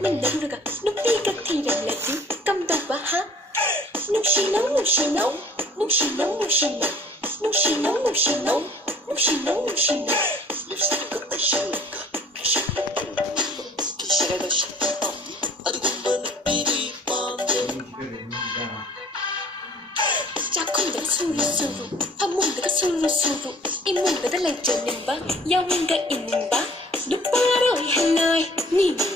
만나보러가 눈비가 티랄라지 깜깜바하 눅시농 눅시농 눅시농 눅시농 눅시농 눅시농 눅시농 눅시농 립스틱과 아이샤도가 기시라가 싶어 어디 공부는 삐리뻔 짝꿍다가 수루수루 한몸다가 수루수루 이몸다가 랭쩌는 바 여운가 있는 바 눈바로 할로이 니